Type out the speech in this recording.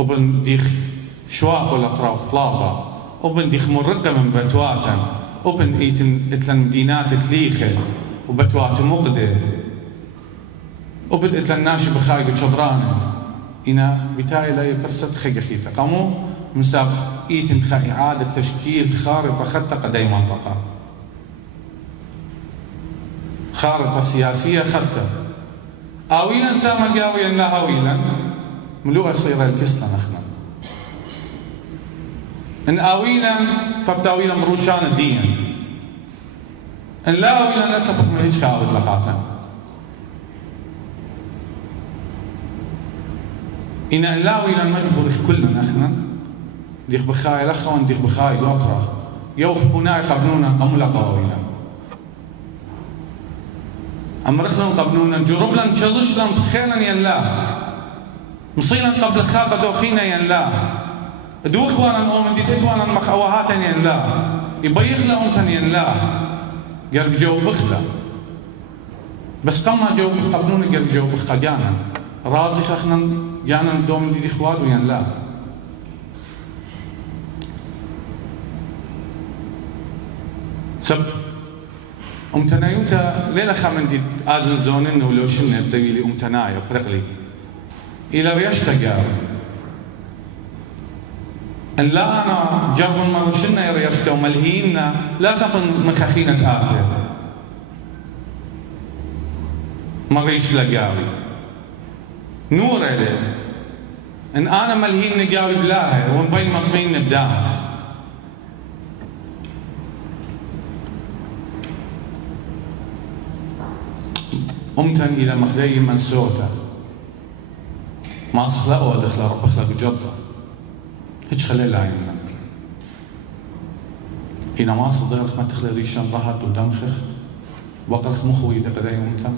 وبن ديخ شواب ولا طراوخ بلابا وبن ديخ مرقة من بتواتا وبن ايتن اتلن مدينات تليخة وبتوات مقدة وبن اتلن ناشي بخايق شبرانا إنا بتاعي لا يبرسد خيخيتا قامو مساب ايتن إعادة تشكيل خارطة خطة قدي منطقة خارطة سياسية خطة آويلا ساما قاويا لا هاويلا ملوء صيغة الكسلة نخنا إن آويلا فبتاويلا مروشان الدين إن لا آويلا نسبق من هيك كاوي لقاتا إن لا آويلا مجبور كلنا نخنا ديخ بخاي لخوان ديخ بخاي لطرة يوخ بناي قبلونا قملا قاويلا أمرخلن قبلونا جربلن تشلشلن بخيرا ينلا مصيلا قبل خاقة دوخينا ينلا دو إخوانا أومن دي تتوانا مخواهاتا ينلا يبيخ لهم تن ينلا قرق جو بخلا بس قما جو بخ قبلونا قرق جو بخ قجانا رازي خخنا جانا دوم دي إخوان ينلا سب أمتنايوتا ليلة خامن دي آزن زونن ولو شنة الدويلي أمتنايو برقلي إلى ريشتا قال إن لا أنا جرب المرو شنة يا ريشتا وملهينا لا سقن من خخينة آتر مريش لقاوي نور إلي إن أنا ملهين نقاوي بلاهي وإن بين مطمئن بداخ أمتن إلى مخدي من سوتا ما صخلقوا ودخل رب خلق جدا هيك خلي العين إنا ما صدرك ما تخلي ريشان ضهد ودمخخ وقرخ مخوي ده بدأ أمتن